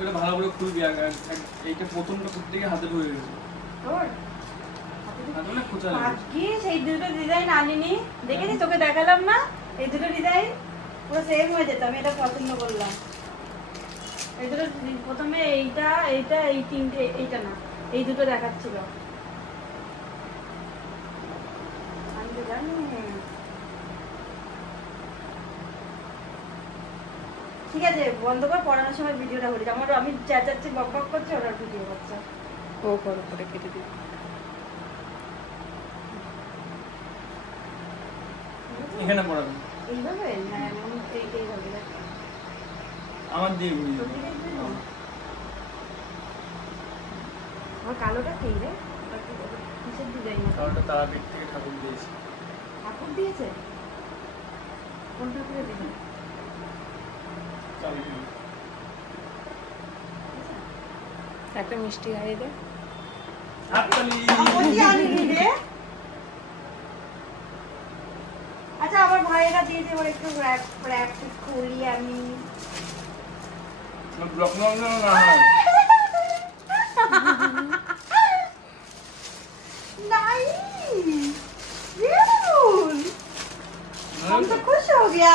ওটা ভালো করে খুলবি আগে। এইটা প্রথমটা করতে গিয়ে হাতে ঢুকে গেছে। তোর হাতে মানে খোঁচা লেগেছে। আজকে সেই দুটো ডিজাইন আনিনি, দেখেছি তোকে দেখালাম না? এই দুটো ডিজাইন পুরো সেম হয়ে যেত, আমি এটা পছন্দ করলাম। এই দুটো প্রথমে এইটা এইটা এই তিনটে, এইটা না এই দুটো দেখাচ্ছিল। আমি তো জানি। ঠিক আছে বন্ধ কর, পড়ানোর সময় ভিডিওটা করি। আমার আমি চেঁচাচ্ছি বক বক করছি, ওরা ভিডিও করছে। ও বড় করে কেটে দিই। এখানে পড়াবি এইভাবে না এমন এইভাবে আমার দিয়ে ঘুরিয়ে দেবো। আমার কালোটা কি রে? কিসের ডিজাইন? কারণটা তারাপীঠ থেকে ঠাকুর দিয়েছে। ঠাকুর দিয়েছে? কোন ঠাকুরের ডিজাইন? চাবি দিয়ে। একটা মিষ্টি খাইয়ে দে। হাততালি। আমতি আনিনি রে। আচ্ছা আমার ভাইয়েরা দিয়েছে, ওর একটু র‍্যাপ খুলি আমি। ব্লক না না হয়। नाइस ब्यूटीफुल हम तो खुश हो गया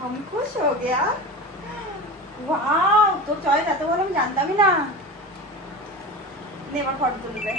हम खुश हो गया वाओ तो चॉइस है तो बोलो मैं जानता भी ना नहीं मैं फोटो तो ले